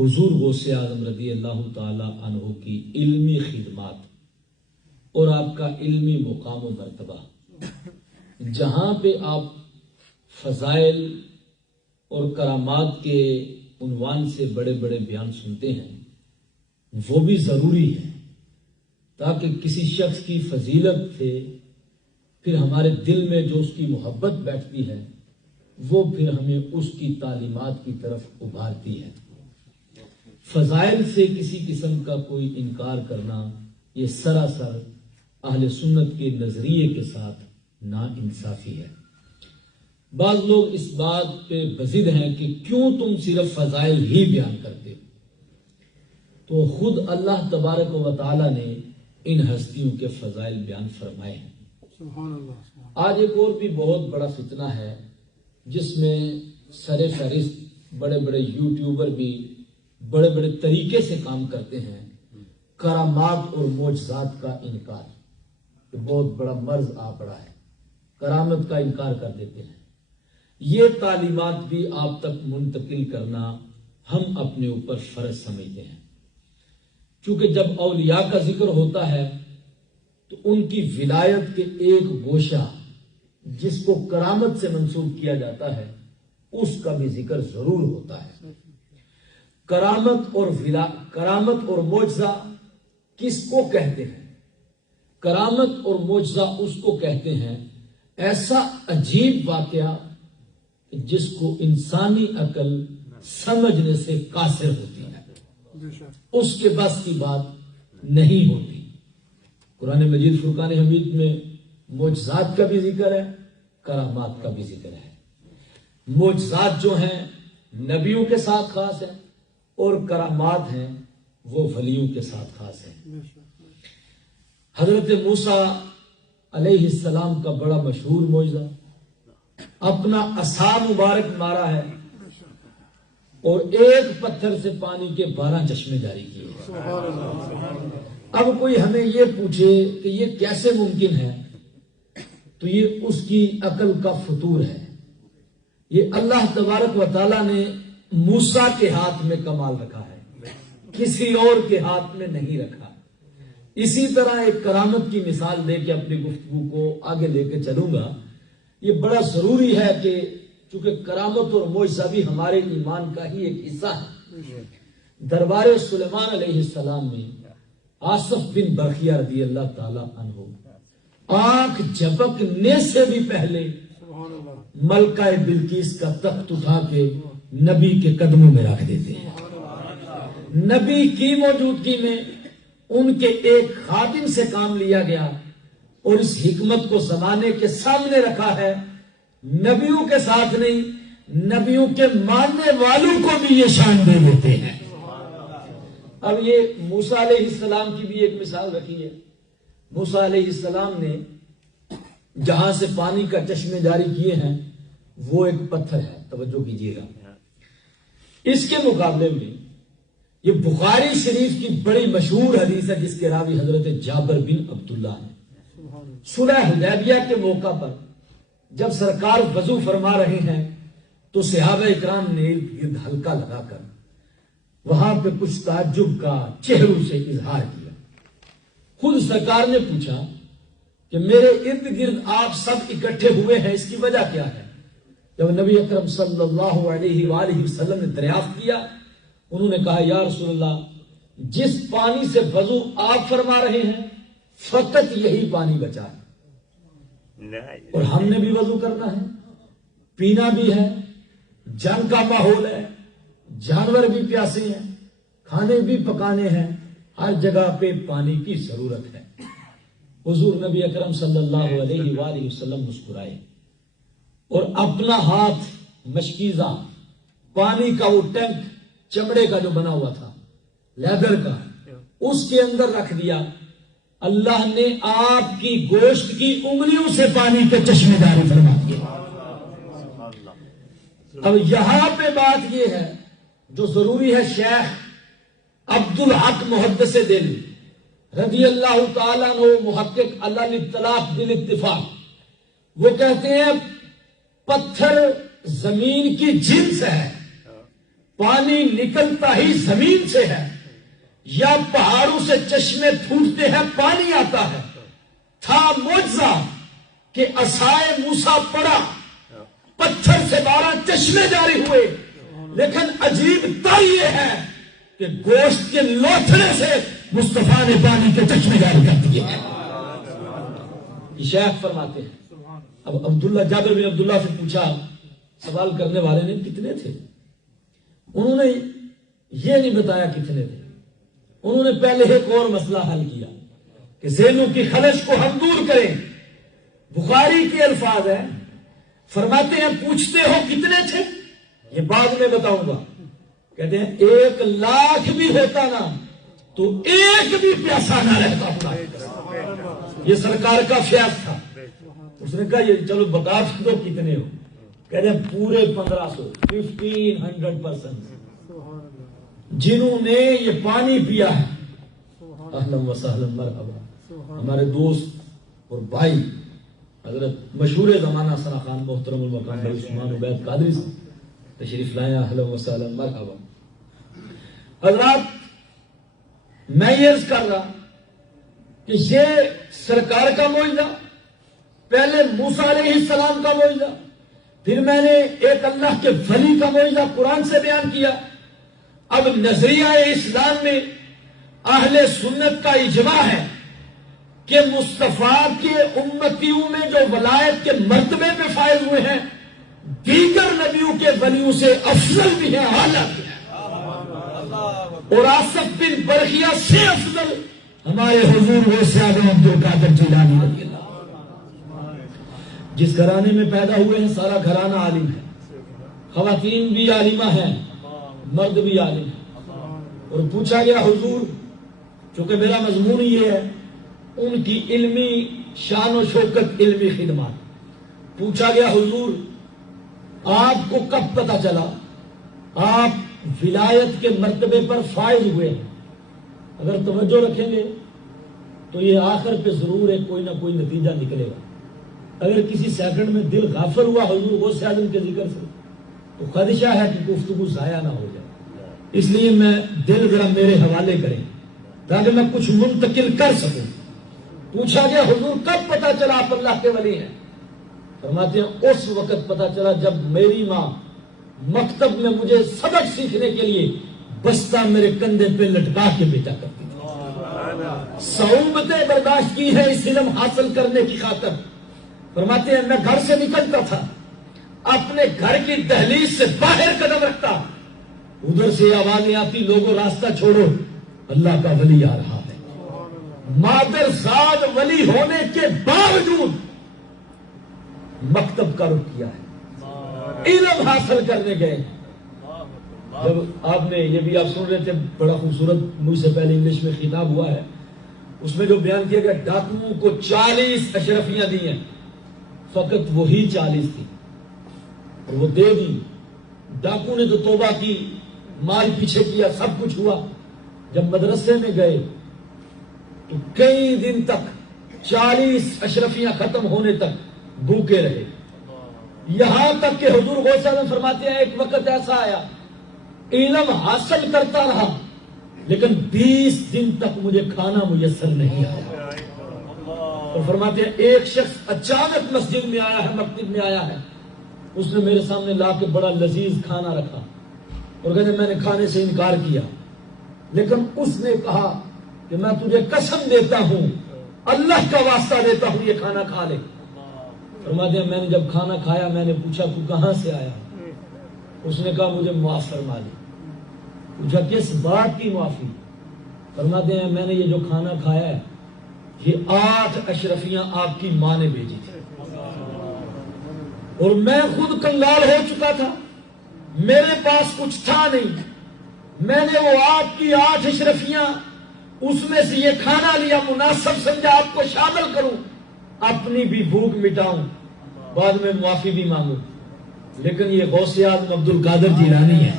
حضور غوث اعظم رضی اللہ تعالی عنہ کی علمی خدمات اور آپ کا علمی مقام و مرتبہ، جہاں پہ آپ فضائل اور کرامات کے عنوان سے بڑے بڑے بیان سنتے ہیں، وہ بھی ضروری ہے تاکہ کسی شخص کی فضیلت سے پھر ہمارے دل میں جو اس کی محبت بیٹھتی ہے وہ پھر ہمیں اس کی تعلیمات کی طرف ابھارتی ہے۔ فضائل سے کسی قسم کا کوئی انکار کرنا یہ سراسر اہل سنت کے نظریے کے ساتھ ناانصافی ہے۔ بعض لوگ اس بات پہ بضد ہیں کہ کیوں تم صرف فضائل ہی بیان کرتے ہو، تو خود اللہ تبارک و تعالی نے ان ہستیوں کے فضائل بیان فرمائے ہیں۔ سبحان اللہ۔ آج ایک اور بھی بہت بڑا فتنہ ہے جس میں سر فہرست بڑے بڑے یوٹیوبر بھی بڑے بڑے طریقے سے کام کرتے ہیں، کرامات اور معجزات کا انکار۔ یہ بہت بڑا مرض آ پڑا ہے، کرامت کا انکار کر دیتے ہیں۔ یہ تعلیمات بھی آپ تک منتقل کرنا ہم اپنے اوپر فرض سمجھتے ہیں، چونکہ جب اولیاء کا ذکر ہوتا ہے تو ان کی ولایت کے ایک گوشہ جس کو کرامت سے منسوب کیا جاتا ہے اس کا بھی ذکر ضرور ہوتا ہے۔ کرامت اور معجزہ کس کو کہتے ہیں؟ کرامت اور معجزہ اس کو کہتے ہیں ایسا عجیب واقعہ جس کو انسانی عقل سمجھنے سے قاصر ہوتی ہے، اس کے بس کی بات نہیں ہوتی۔ قرآن مجید فرقان حمید میں معجزات کا بھی ذکر ہے، کرامات کا بھی ذکر ہے۔ معجزات جو ہیں نبیوں کے ساتھ خاص ہیں اور کرامات ہیں وہ ولیوں کے ساتھ خاص ہیں۔ حضرت موسیٰ علیہ السلام کا بڑا مشہور معجزہ، اپنا عصا مبارک مارا ہے اور ایک پتھر سے پانی کے 12 چشمے جاری کیے۔ اب کوئی ہمیں یہ پوچھے کہ یہ کیسے ممکن ہے تو یہ اس کی عقل کا فطور ہے۔ یہ اللہ تبارک و تعالیٰ نے موسیٰ کے ہاتھ میں کمال رکھا ہے، کسی اور کے ہاتھ میں نہیں رکھا۔ اسی طرح ایک کرامت کی مثال دے کے اپنی گفتگو کو آگے لے کے چلوں گا۔ یہ بڑا ضروری ہے کہ چونکہ کرامت اور معجزہ بھی ہمارے ایمان کا ہی ایک حصہ ہے۔ دربار سلیمان علیہ السلام میں آصف بن برخیہ رضی اللہ تعالی عنہ آنکھ جھپکنے سے بھی پہلے ملکہ بلقیس کا تخت اٹھا کے نبی کے قدموں میں رکھ دیتے ہیں۔ نبی کی موجودگی میں ان کے ایک خادم سے کام لیا گیا اور اس حکمت کو زمانے کے سامنے رکھا ہے۔ نبیوں کے ساتھ نہیں، نبیوں کے ماننے والوں کو بھی یہ شان دے دیتے ہیں۔ اب یہ موسیٰ علیہ السلام کی بھی ایک مثال رکھی ہے۔ موسیٰ علیہ السلام نے جہاں سے پانی کا چشمے جاری کیے ہیں وہ ایک پتھر ہے، توجہ کیجیے گا۔ اس کے مقابلے میں یہ بخاری شریف کی بڑی مشہور حدیث ہے جس کے راوی حضرت جابر بن عبداللہ ہیں۔ صلح حدیبیہ کے موقع پر جب سرکار وضو فرما رہے ہیں تو صحابہ اکرام نے ارد گرد حلقہ لگا کر وہاں پہ کچھ تعجب کا چہروں سے اظہار کیا۔ خود سرکار نے پوچھا کہ میرے ارد گرد آپ سب اکٹھے ہوئے ہیں، اس کی وجہ کیا ہے؟ جب نبی اکرم صلی اللہ علیہ وآلہ وسلم نے دریافت کیا، انہوں نے کہا یا رسول اللہ، جس پانی سے وضو آپ فرما رہے ہیں فقط یہی پانی بچا ہے اور ہم نے بھی وضو کرنا ہے، پینا بھی ہے، جنگ کا ماحول ہے، جانور بھی پیاسے ہیں، کھانے بھی پکانے ہیں، ہر جگہ پہ پانی کی ضرورت ہے۔ حضور نبی اکرم صلی اللہ علیہ وآلہ وسلم مسکرائے اور اپنا ہاتھ مشکیزہ پانی کا وہ ٹینک چمڑے کا جو بنا ہوا تھا لیدر کا، اس کے اندر رکھ دیا۔ اللہ نے آپ کی گوشت کی انگلیوں سے پانی کے چشمے جاری فرما دیے۔ اب یہاں پہ بات یہ ہے جو ضروری ہے، شیخ عبد الحق محدث دہلوی رضی اللہ تعالیٰ عنہ محقق علی الاطلاق بالاتفاق، وہ کہتے ہیں پتھر زمین کی جنس ہے، پانی نکلتا ہی زمین سے ہے یا پہاڑوں سے چشمے پھوٹتے ہیں پانی آتا ہے. تھا معجزہ کہ عصائے موسیٰ پڑا، پتھر سے 12 چشمے جاری ہوئے. لیکن عجیب تا یہ ہے کہ گوشت کے لوتھڑے سے مصطفیٰ نے پانی کے چشمے جاری کر دیے ہیں. شیخ فرماتے ہیں. اب جابر بن عبداللہ سے پوچھا، سوال کرنے والے نے کتنے تھے؟ انہوں نے یہ نہیں بتایا کتنے تھے. انہوں نے پہلے ایک اور مسئلہ حل کیا کہ ذہنوں کی خلش کو ہم دور کریں. بخاری کے الفاظ ہیں، فرماتے ہیں پوچھتے ہو کتنے تھے؟ یہ بعد میں بتاؤں گا. کہتے ہیں 1,00,000 بھی ہوتا نا تو ایک بھی پیاسا نہ رہتا ہوتا. یہ سرکار کا فیاض تھا. اس نے کہا یہ چلو بتا دو کتنے ہو. کہتے ہیں پورے 1500 1500 جنہوں نے یہ پانی پیا ہے. اہلا و سہلا مرحبا. ہمارے دوست اور بھائی حضرت مشہور زمانہ ثنا خان محترم المقام بھائی عثمان عبید قادری سے تشریف لائے. اہلا و سہلا مرحبا. حضرات میں یہ عرض کر رہا کہ یہ سرکار کا معجزہ، پہلے موسیٰ علیہ السلام کا معجزہ، پھر میں نے ایک اللہ کے ولی کا معجزہ قرآن سے بیان کیا. اب نظریہ اسلام میں اہل سنت کا اجماع ہے کہ مصطفیٰ کے امتیوں میں جو ولایت کے مرتبے پہ فائز ہوئے ہیں دیگر نبیوں کے ولیوں سے افضل بھی ہیں، اعلیٰ بھی ہیں. اور آصف بن برخیہ سے افضل ہمارے حضور غوث اعظم عبدالقادر جیلانی رضی اللہ. جس گھرانے میں پیدا ہوئے ہیں سارا گھرانہ عالم ہے. خواتین بھی عالمہ ہیں، مرد بھی عالم ہے. اور پوچھا گیا حضور، چونکہ میرا مضمون یہ ہے ان کی علمی شان و شوکت، علمی خدمات. پوچھا گیا حضور آپ کو کب پتا چلا آپ ولایت کے مرتبے پر فائز ہوئے ہیں؟ اگر توجہ رکھیں گے تو یہ آخر پہ ضرور ہے کوئی نہ کوئی نتیجہ نکلے گا. اگر کسی سیکنڈ میں دل غافل ہوا حضور غوث اعظم کے ذکر سے تو خدشہ ہے کہ گفتگو ضائع نہ ہو جائے. اس لیے میں دل ذرا میرے حوالے کریں تاکہ میں کچھ منتقل کر سکوں. پوچھا گیا حضور کب پتا چلا آپ اللہ کے ولی ہیں؟ فرماتے ہیں اس وقت پتا چلا جب میری ماں مکتب میں مجھے سبق سیکھنے کے لیے بستہ میرے کندھے پہ لٹکا کے بیٹا کرتی تھی. صعوبتیں برداشت کی ہے اس علم حاصل کرنے کی خاطر. فرماتے ہیں میں گھر سے نکلتا تھا، اپنے گھر کی دہلیز سے باہر قدم رکھتا، ادھر سے آوازیں آتی لوگوں راستہ چھوڑو اللہ کا ولی آ رہا ہے. مادر زاد ولی ہونے کے باوجود مکتب کا رخ کیا ہے، علم حاصل کرنے گئے. جب آپ نے یہ بھی آپ سن رہے تھے بڑا خوبصورت مجھ سے پہلے انگلش میں خطاب ہوا ہے، اس میں جو بیان کیا گیا ڈاکوؤں کو 40 اشرفیاں دی ہیں، فقط وہی 40 تھی اور وہ دے دی. ڈاکو نے تو توبہ کی، مال پیچھے کیا، سب کچھ ہوا. جب مدرسے میں گئے تو کئی دن تک 40 اشرفیاں ختم ہونے تک بھوکے رہے. یہاں تک کہ حضور غوث اعظم فرماتے ہیں ایک وقت ایسا آیا علم حاصل کرتا رہا لیکن 20 دن تک مجھے کھانا میسر نہیں آیا. اور فرماتے ہیں ایک شخص اچانک مسجد میں آیا ہے، مکتب میں آیا ہے، اس نے میرے سامنے لا کے بڑا لذیذ کھانا رکھا اور کہتے میں نے کھانے سے انکار کیا، لیکن اس نے کہا کہ میں تجھے قسم دیتا ہوں، اللہ کا واسطہ دیتا ہوں، یہ کھانا کھا لے. فرماتے ہیں میں نے جب کھانا کھایا میں نے پوچھا تو کہاں سے آیا؟ اس نے کہا مجھے معاف فرما دے. پوچھا کس بات کی معافی؟ فرماتے ہیں میں نے یہ جو کھانا کھایا ہے یہ 8 اشرفیاں آپ کی ماں نے بھیجی تھی اور میں خود کنگال ہو چکا تھا، میرے پاس کچھ تھا نہیں. میں نے وہ آپ کی 8 اشرفیاں اس میں سے یہ کھانا لیا، مناسب سمجھا آپ کو شامل کروں، اپنی بھی بھوک مٹاؤں، بعد میں معافی بھی مانگوں. لیکن یہ غوث اعظم عبدالقادر جیلانی ہے.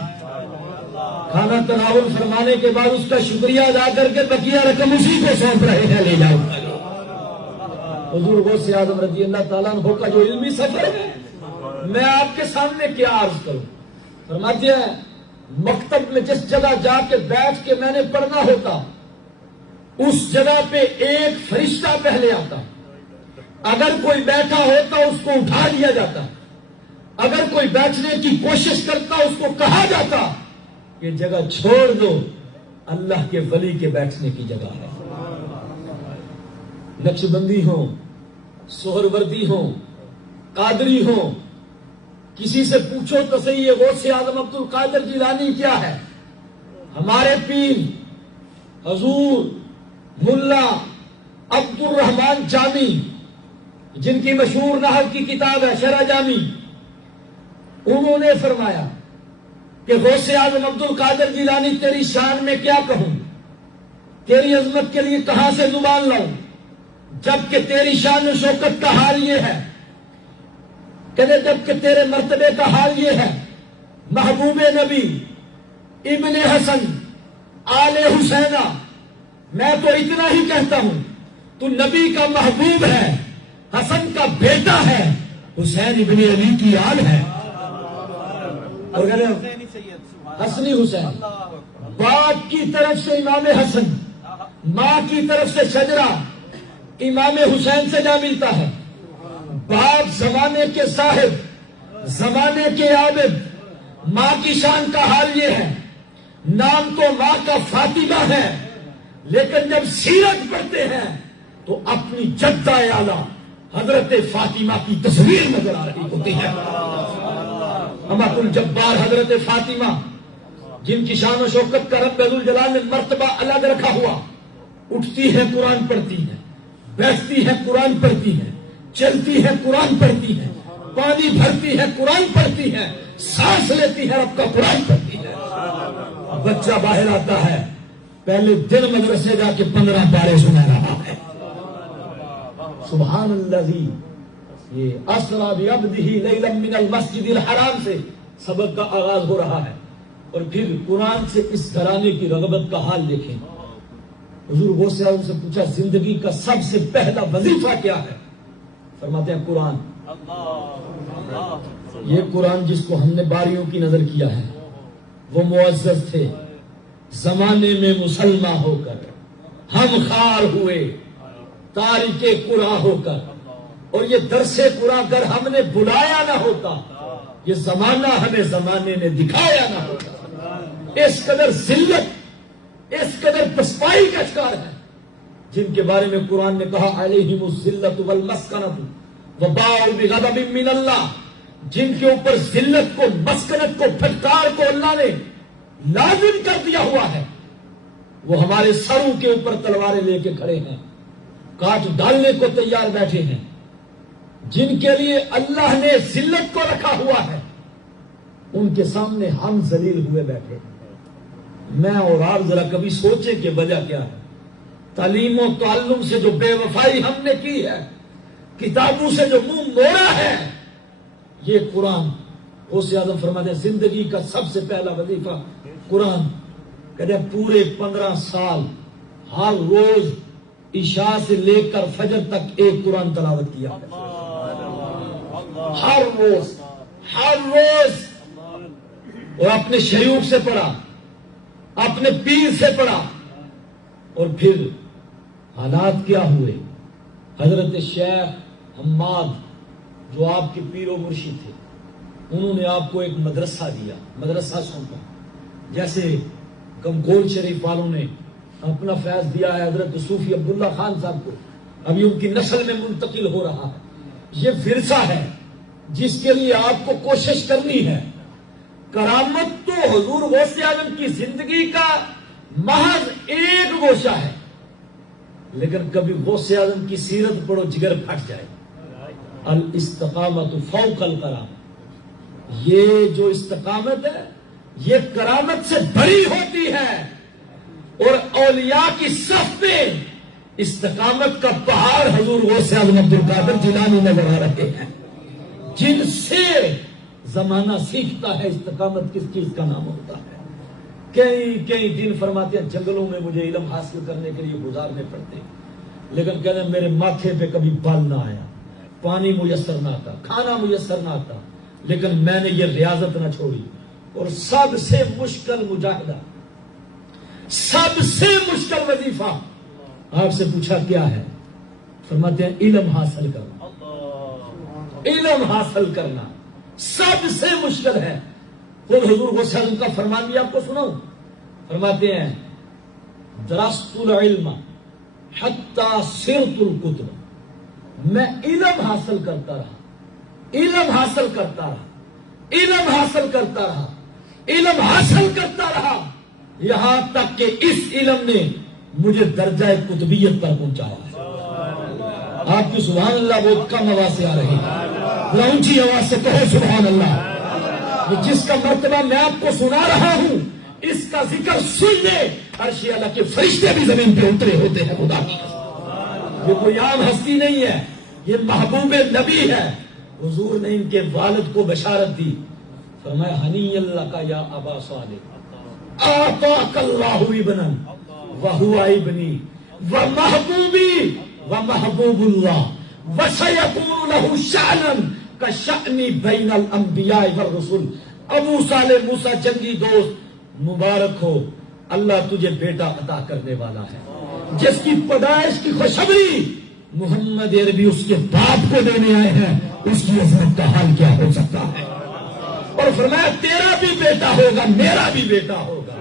کھانا تناول فرمانے کے بعد اس کا شکریہ ادا کر کے بقیہ رقم اسی کو سونپ رہے ہیں، لے جاؤ. حضور غوث اعظم رضی اللہ تعالیٰ عنہ کا جو علمی سفر ہے میں آپ کے سامنے کیا عرض کروں. فرماتے ہیں مکتب میں جس جگہ جا کے بیٹھ کے میں نے پڑھنا ہوتا اس جگہ پہ ایک فرشتہ پہلے آتا، اگر کوئی بیٹھا ہوتا اس کو اٹھا لیا جاتا، اگر کوئی بیٹھنے کی کوشش کرتا اس کو کہا جاتا یہ جگہ چھوڑ دو، اللہ کے ولی کے بیٹھنے کی جگہ ہے۔ نقش بندی ہو، سہروردی ہو، قادری ہو، کسی سے پوچھو تو صحیح ہے غوث اعظم عبد القادر جیلانی کیا ہے؟ ہمارے پیر حضور ملا عبد الرحمان جامی، جن کی مشہور نحو کی کتاب ہے شرح جامی، انہوں نے فرمایا کہ غوث اعظم عبد القادر جیلانی تیری شان میں کیا کہوں، تیری عظمت کے لیے کہاں سے زبان لاؤں، جبکہ تیری شان و شوکت کا حال یہ ہے، کہتے جبکہ تیرے مرتبے کا حال یہ ہے، محبوب نبی ابن حسن آل حسینہ، میں تو اتنا ہی کہتا ہوں تو نبی کا محبوب ہے، حسن کا بیٹا ہے، حسین ابن علی کی آل ہے، اور حسنی حسین، باپ کی طرف سے امام حسن، ماں کی طرف سے شجرہ امام حسین سے جا ملتا ہے، باپ زمانے کے صاحب، زمانے کے عابد، ماں کی شان کا حال یہ ہے، نام تو ماں کا فاطمہ ہے لیکن جب سیرت پڑھتے ہیں تو اپنی جدہ اعلیٰ حضرت فاطمہ کی تصویر نظر آ رہی ہوتی ہے، امت الجبار حضرت فاطمہ، جن کی شان و شوکت کا رب ذوالجلال نے مرتبہ الگ رکھا ہوا، اٹھتی ہے قرآن پڑھتی ہے، بیٹھتی ہے قرآن پڑھتی ہے، چلتی ہے قرآن پڑھتی ہے، پانی بھرتی ہے قرآن پڑھتی ہے، سانس لیتی ہے رب کا قرآن پڑھتی ہے۔ بچہ باہر آتا ہے پہلے دن مدرسے جا کے 15 پارے سنا رہا ہے، سبحان اللہ، یہ اسرا بعبدہ لیلا من المسجد الحرام سے سبق کا آغاز ہو رہا ہے، اور پھر قرآن سے اس گھرانے کی رغبت کا حال دیکھیں۔ حضور غوث اعظم سے پوچھا زندگی کا سب سے پہلا وظیفہ کیا ہے؟ فرماتے ہیں قرآن۔ یہ قرآن جس کو ہم نے باریوں کی نظر کیا ہے وہ معزز تھے، زمانے میں مسلمان ہو کر ہم خار ہوئے تارک قرآن ہو کر، اور یہ درس قرآن اگر ہم نے بلایا نہ ہوتا، یہ زمانہ ہمیں زمانے نے دکھایا نہ ہوتا۔ اس قدر ذلت، اس قدر پسپائی کا شکار ہے جن کے بارے میں قرآن نے کہا علیہم الذلۃ والمسکنۃ وباؤوا بغضب من اللہ، جن کے اوپر ذلت کو، مسکنت کو، پھٹکار کو اللہ نے لازم کر دیا ہوا ہے، وہ ہمارے سروں کے اوپر تلواریں لے کے کھڑے ہیں، کاٹ ڈالنے کو تیار بیٹھے ہیں، جن کے لیے اللہ نے ذلت کو رکھا ہوا ہے ان کے سامنے ہم ذلیل ہوئے بیٹھے ہیں۔ میں اور آپ ذرا کبھی سوچیں کہ وجہ کیا ہے؟ تعلیم و تعلم سے جو بے وفائی ہم نے کی ہے، کتابوں سے جو منہ موڑا ہے، یہ قرآن۔ غوث اعظم فرماتے ہیں زندگی کا سب سے پہلا وظیفہ قرآن، کہتے ہیں پورے 15 سال ہر روز عشاء سے لے کر فجر تک ایک قرآن تلاوت کیا، ہر روز، ہر روز، اور اپنے شیوخ سے پڑھا، اپنے پیر سے پڑھا، اور پھر حالات کیا ہوئے؟ حضرت شیخ حماد جو آپ کے پیر و مرشد تھے، انہوں نے آپ کو ایک مدرسہ دیا، مدرسہ سونپا، جیسے گمگول شریف والوں نے اپنا فیض دیا ہے حضرت صوفی عبداللہ خان صاحب کو، ابھی ان کی نسل میں منتقل ہو رہا ہے۔ یہ ورثہ ہے جس کے لیے آپ کو کوشش کرنی ہے۔ کرامت تو حضور غوث اعظم کی زندگی کا محض ایک گوشہ ہے، لیکن کبھی غوث اعظم کی سیرت پڑھو جگر پھٹ جائے۔ الاستقامت فوق الکرامت، یہ جو استقامت ہے یہ کرامت سے بڑی ہوتی ہے، اور اولیاء کی صف میں استقامت کا پہاڑ حضور غوث اعظم عبد القادر جیلانی نظر آ رہے ہیں، جن سے زمانہ سیکھتا ہے استقامت کس چیز کا نام ہوتا ہے۔ کئی دن فرماتے ہیں جنگلوں میں مجھے علم حاصل کرنے کے لیے گزارنے پڑتے، لیکن کہتے ہیں میرے ماتھے پہ کبھی بال نہ آیا، پانی میسر نہ آتا، کھانا میسر نہ آتا، لیکن میں نے یہ ریاضت نہ چھوڑی، اور سب سے مشکل مجاہدہ، سب سے مشکل وظیفہ آپ سے پوچھا کیا ہے؟ فرماتے ہیں علم حاصل کرنا۔ علم حاصل کرنا سب سے مشکل ہے۔ خود حضور غوث اعظم کا فرمان بھی آپ کو سناؤں، فرماتے ہیں درست العلم حتی صرت الکتب، میں علم حاصل کرتا رہا، علم حاصل کرتا رہا، علم حاصل کرتا رہا، علم حاصل کرتا رہا، یہاں تک کہ اس علم نے مجھے درجہ قطبیت پر پہنچایا ہے۔ آپ کی سبحان اللہ بہت کم آواز سے آ رہی ہے، اونچی آواز سے کہو سبحان اللہ۔ جس کا مرتبہ میں آپ کو سنا رہا ہوں، اس کا ذکر سننے عرش اللہ کے فرشتے بھی زمین پہ اترے ہوتے ہیں۔ خدا کی قسم، یہ کوئی عام ہستی نہیں ہے، یہ محبوب نبی ہے۔ حضور نے ان کے والد کو بشارت دی، فرمایا ہنی اللہ کا یا ابا صالح، آتاک اللہ ابنا وہو ابنی ومحبوبی ومحبوب اللہ وسیکون لہ شأنا کشأنی بین الانبیاء والرسل۔ ابو صالح موسیٰ جنگی دوست، مبارک ہو، اللہ تجھے بیٹا عطا کرنے والا ہے جس کی پیدائش کی خوشخبری محمد عربی اس کے باپ کو دینے آئے ہیں، اس کی عظمت کا حال کیا ہو سکتا ہے؟ اور فرمایا تیرا بھی بیٹا ہوگا، میرا بھی بیٹا ہوگا،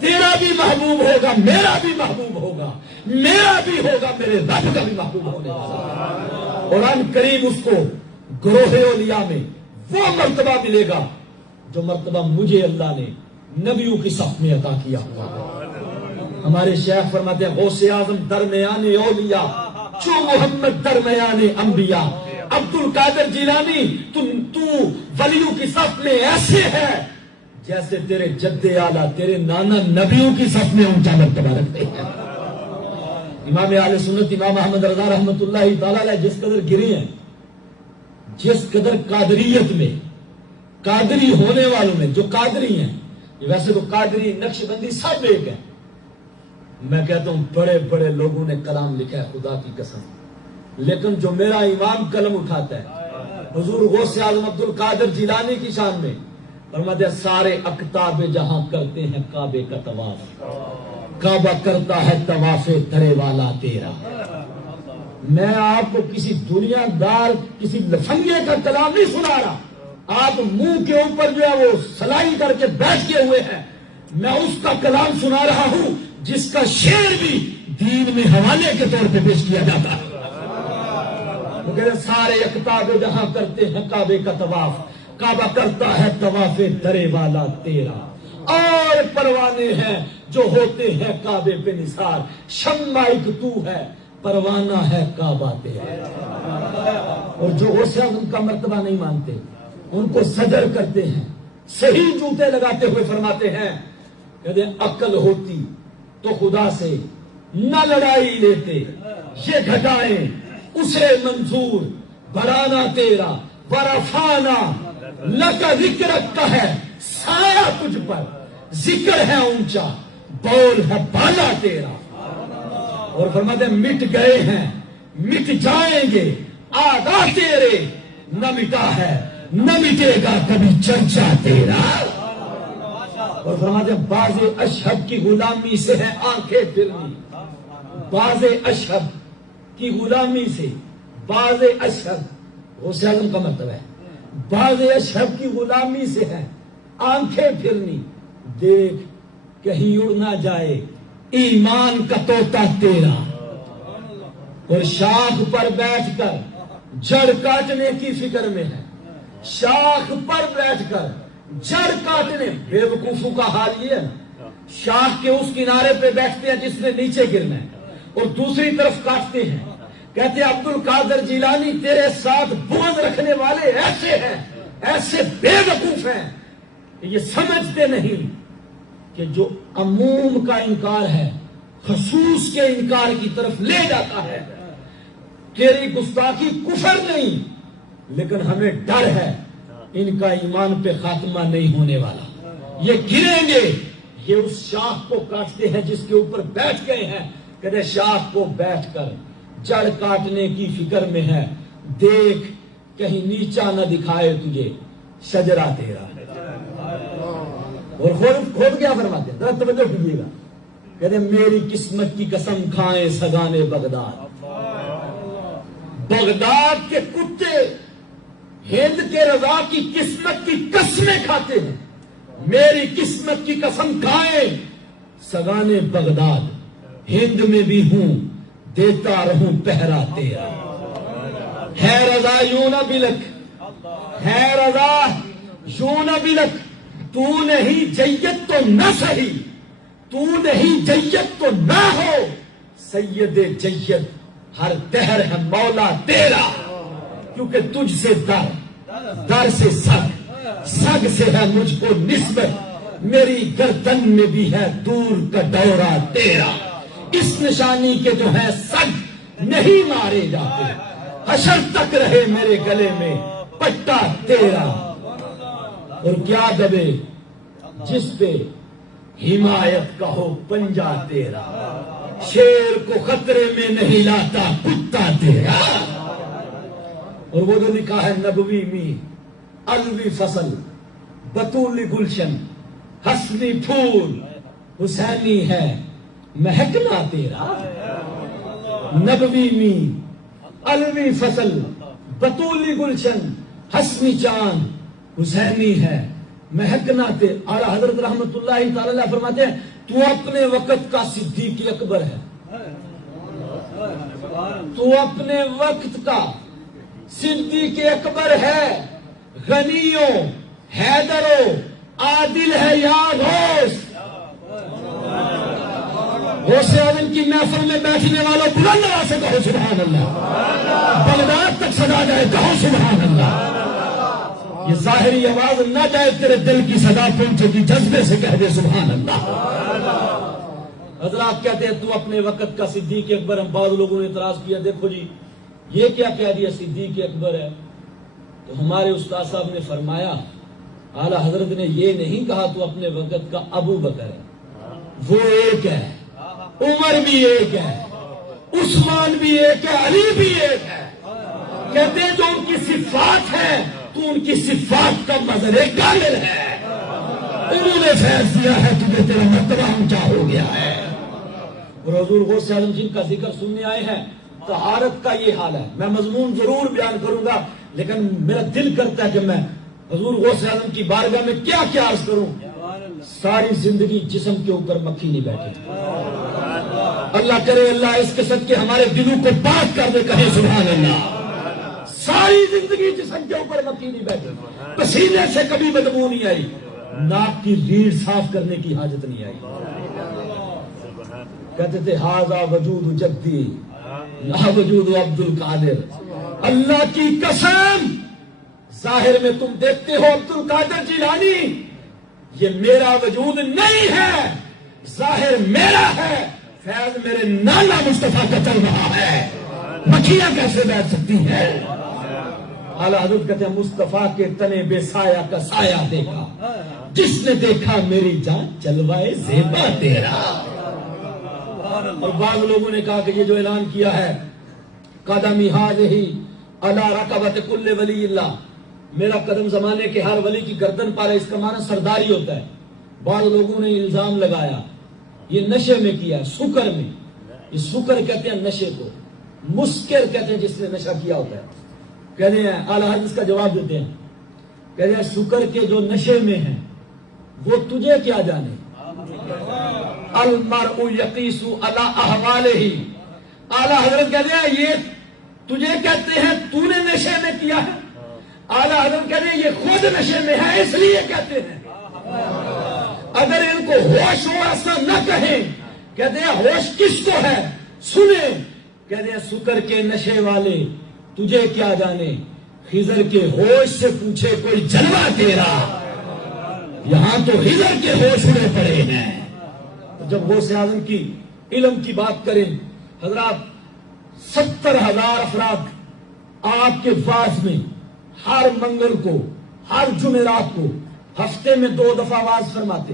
تیرا بھی محبوب ہوگا، میرا بھی محبوب ہوگا، میرا بھی ہوگا، میرے رب کا بھی محبوب ہونے والا۔ اور ان قریب اس کو گروہ اولیاء میں وہ مرتبہ ملے گا جو مرتبہ مجھے اللہ نے نبیوں کی صف میں عطا کیا ہوا ہے۔ ہمارے شیخ فرماتے ہیں غوث اعظم درمیان اولیاء جو محمد درمیان انبیاء۔ عبد القادر جیلانی تو ولیوں کی صف میں ایسے ہے جیسے تیرے جد اعلیٰ، تیرے نانا نبیوں کی صف میں اونچا مرتبہ رکھتے ہیں۔ امام اہل سنت امام احمد رضا رحمۃ اللہ تعالی علیہ جس قدر گرے ہیں، جس قدر قادریت میں، قادری ہونے والوں میں جو قادری ہیں، ویسے تو قادری نقش بندی سب ایک ہے، میں کہتا ہوں بڑے بڑے لوگوں نے کلام لکھا ہے خدا کی قسم، لیکن جو میرا امام قلم اٹھاتا ہے حضور غوث اعظم عبد القادر جیلانی کی شان میں، فرماتے ہیں سارے اقطاب جہاں کرتے ہیں کعبے کا طواف، کعبہ کرتا ہے طواف درے والا تیرا۔ میں آپ کو کسی دنیا دار کسی لفنگے کا کلام نہیں سنا رہا، آپ منہ کے اوپر جو ہے وہ سلائی کر کے بیٹھ کے ہوئے ہیں، میں اس کا کلام سنا رہا ہوں جس کا شعر بھی دین میں حوالے کے طور پہ پیش کیا جاتا ہے۔ وہ کہتے ہیں سارے اقطاب جہاں کرتے ہیں کعبے کا طواف، کعبہ کرتا ہے طواف درے والا تیرا، اور پروانے ہیں جو ہوتے ہیں کعبے پہ نثار، شمع ایک تو ہے پروانہ ہے کعبہ تیرا۔ اور جو غوث اعظم کا مرتبہ نہیں مانتے ان کو صدر کرتے ہیں، صحیح جوتے لگاتے ہوئے فرماتے ہیں کہتے ہیں عقل ہوتی تو خدا سے نہ لڑائی لیتے، یہ گھٹائیں اسے منظور بھرانا تیرا، برفانا لکا ذکر رکھتا ہے سایہ تجھ پر، ذکر ہے اونچا بول ہے بالا تیرا۔ اور فرماتے ہیں مٹ گئے ہیں مٹ جائیں گے آدھا تیرے، نہ مٹا ہے نہ مٹے گا کبھی چرچا تیرا۔ اور فرماتے ہیں باز اشہب کی غلامی سے ہے آنکھیں پھرنی، باز اشہب کی غلامی سے، باز اشہب غوث اعظم کا مطلب ہے باز اشہب کی غلامی سے ہے آنکھیں پھرنی، دیکھ کہیں اڑ نہ جائے ایمان کا طوطا تیرا۔ اور شاخ پر بیٹھ کر جڑ کاٹنے کی فکر میں ہے، شاخ پر بیٹھ کر جڑ کاٹنے، بے وقوفوں کا حال یہ ہے نا، شاخ کے اس کنارے پہ بیٹھتے ہیں جس نے نیچے گرنا ہے اور دوسری طرف کاٹتے ہیں۔ کہتے ہیں عبد القادر جیلانی تیرے ساتھ بغض رکھنے والے ایسے ہیں، ایسے بے وقوف ہیں، یہ سمجھتے نہیں کہ جو عموم کا انکار ہے خصوص کے انکار کی طرف لے جاتا ہے۔ تیری گستاخی کفر نہیں، لیکن ہمیں ڈر ہے ان کا ایمان پہ خاتمہ نہیں ہونے والا، یہ گریں گے۔ یہ اس شاخ کو کاٹتے ہیں جس کے اوپر بیٹھ گئے ہیں، کہتے شاخ کو بیٹھ کر جڑ کاٹنے کی فکر میں ہے، دیکھ کہیں نیچا نہ دکھائے تجھے شجرا تیرا۔ اور خود کیا فرماتے ہیں؟ ذرا توجہ کیجیے گا. کہتے ہیں میری قسمت کی قسم کھائیں سگانے بغداد. بغداد کے کتے ہند کے رضا کی قسمت کی قسمیں کھاتے ہیں. میری قسمت کی قسم کھائیں سگانے بغداد. ہند میں بھی ہوں دیتا رہوں پہرا تیرا. ہے رضا یوں نہ بلک، ہے رضا یوں نہ بلک. تو نہیں جیت تو نہ سہی، تو نہیں جیت تو نہ ہو. سید جیت ہر دہر ہے مولا تیرا. کیونکہ تجھ سے در سے سگ سے ہے مجھ کو نسبت. میری گردن میں بھی ہے دور کا دورہ تیرا. اس نشانی کے جو ہے سگ نہیں مارے جاتے. حشر تک رہے میرے گلے میں پٹا تیرا. اور کیا دبے جس پہ حمایت کا ہو پنجا تیرا. شیر کو خطرے میں نہیں لاتا کتا تیرا. اور وہ جو لکھا ہے نبوی می الوی فصل بطول گلشن حسنی پھول حسینی ہے مہکنا تیرا. نبوی می الوی فصل بطولی گلشن حسنی چاند حسینی ہے مہکنا تیرا. اعلیٰ حضرت رحمت اللہ تعالی علیہ فرماتے ہیں تو اپنے وقت کا صدیق اکبر ہے. تو اپنے وقت کا صدیق اکبر ہے. غنیوں حیدرو عادل ہے یا غوث. غوث اعظم کی محفل میں بیٹھنے والوں بلند آواز سے کہو سبحان اللہ. بغداد تک سدا جائے کہو سبحان اللہ. یہ ظاہری آواز نہ جائے تیرے دل کی صدا پہنچے گی جذبے سے کہہ دے سبحان اللہ. حضرات کہتے ہیں تو اپنے وقت کا صدیق اکبر. ہم بعض لوگوں نے اعتراض کیا دیکھو جی یہ کیا کہہ دیا صدیق اکبر ہے. تو ہمارے استاد صاحب نے فرمایا اعلیٰ حضرت نے یہ نہیں کہا تو اپنے وقت کا ابو بکر ہے. وہ ایک ہے. عمر بھی ایک ہے، عثمان بھی ایک ہے، علی بھی ایک ہے. کہتے ہیں جو ان کی صفات ہے تو ان کی صفات کا مظہر کامل ہے. انہوں نے فیض دیا ہے تمہیں تیرا مرتبہ اونچا ہو گیا ہے. اور حضور غوث اعظم جن کا ذکر سننے آئے ہیں طہارت کا یہ حال ہے. میں مضمون ضرور بیان کروں گا لیکن میرا دل کرتا ہے کہ میں حضور غوث اعظم کی بارگاہ میں کیا کیا عرض کروں. ساری زندگی جسم کے اوپر مکھی نہیں بیٹھی. اللہ کرے اللہ اس قسم کے ہمارے دلوں کو پاک کر دے کہیں سبحان اللہ. ساری زندگی جسم کے اوپر مکھی نہیں بیٹھی. پسینے سے کبھی بدبو نہیں آئی. ناک کی ریڑھ صاف کرنے کی حاجت نہیں آئی. کہتے تھے ہاذا وجود جدی لا وجود عبد القادر. اللہ کی قسم ظاہر میں تم دیکھتے ہو عبد القادر جیلانی یہ میرا وجود نہیں ہے. ظاہر میرا ہے. فیض میرے نانا مصطفیٰ کا چل رہا ہے. مکھیاں کیسے بیٹھ سکتی ہیں. اعلیٰ حضرت کہتے ہیں مصطفیٰ کے تنے بے سایہ کا سایہ دیکھا جس نے دیکھا میری جان چلوائے زیبا تیرا. اور بعض لوگوں نے کہا کہ یہ جو اعلان کیا ہے قدمی ہذہ علی رقبۃ کل ولی اللہ میرا قدم زمانے کے ہر ولی کی گردن پر ہے. اس کا معنی سرداری ہوتا ہے. بعض لوگوں نے الزام لگایا یہ نشے میں کیا ہے سکر میں. یہ سکر کہتے ہیں نشے کو. مسکر کہتے ہیں جس نے نشہ کیا ہوتا ہے. کہتے ہیں اعلیٰ حضرت اس کا جواب دیتے ہیں کہتے ہیں سکر کے جو نشے میں ہیں وہ تجھے کیا جانے. المرء یقیس علی احوالہ. اعلیٰ حضرت کہتے ہیں یہ تجھے کہتے ہیں تو نے نشے میں کیا ہے. اعلیٰ حضرت کہتے ہیں یہ خود نشے میں ہے اس لیے کہتے ہیں. اگر ان کو ہوش ہو ایسا نہ کہیں. کہتے ہیں ہوش کس کو ہے سنیں. کہتے ہیں سکر کے نشے والے تجھے کیا جانے. خضر کے ہوش سے پوچھے کوئی جلوہ تیرا. یہاں تو خضر کے ہوش اڑے پڑے ہیں. جب غوث اعظم کی علم کی بات کریں حضرات 70,000 افراد آپ کے واعظ میں ہر منگل کو ہر جمعرات کو ہفتے میں 2 دفعہ واعظ فرماتے.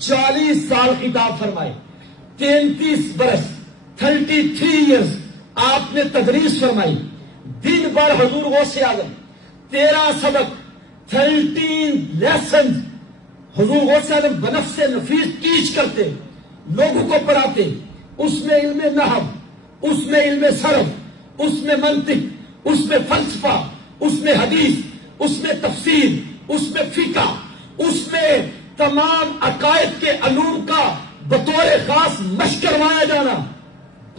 40 سال خطاب فرمائے. 33 برس 33 ایئرز آپ نے تدریس فرمائی. دن بھر حضور غوث اعظم 13 سبق 13 لیسن حضور غوث اعظم بنفس نفیس ٹیچ کرتے، لوگوں کو پڑھاتے، اس میں علم نحو، اس میں علم صرف، اس میں منطق، اس میں فلسفہ، اس میں حدیث، اس میں تفسیر، اس میں فقہ، اس میں تمام عقائد کے علوم کا بطور خاص مشق کروایا جانا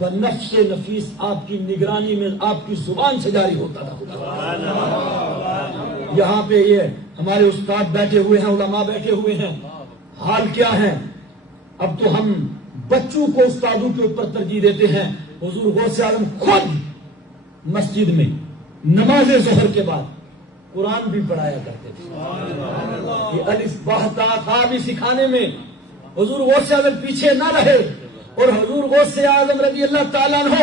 بنفس نفیس آپ کی نگرانی میں آپ کی زبان سے جاری ہوتا تھا۔ یہاں پہ یہ ہمارے استاد بیٹھے ہوئے ہیں، علماء بیٹھے ہوئے ہیں، حال کیا ہے؟ اب تو ہم بچوں کو استادوں کے اوپر ترجیح دیتے ہیں۔ حضور غوث اعظم خود مسجد میں نماز ظہر کے بعد قرآن بھی پڑھایا کرتے تھے۔ یہ الف با تا ثا بھی سکھانے میں حضور غوث اعظم پیچھے نہ رہے، اور حضور غوث اعظم رضی اللہ تعالیٰ عنہ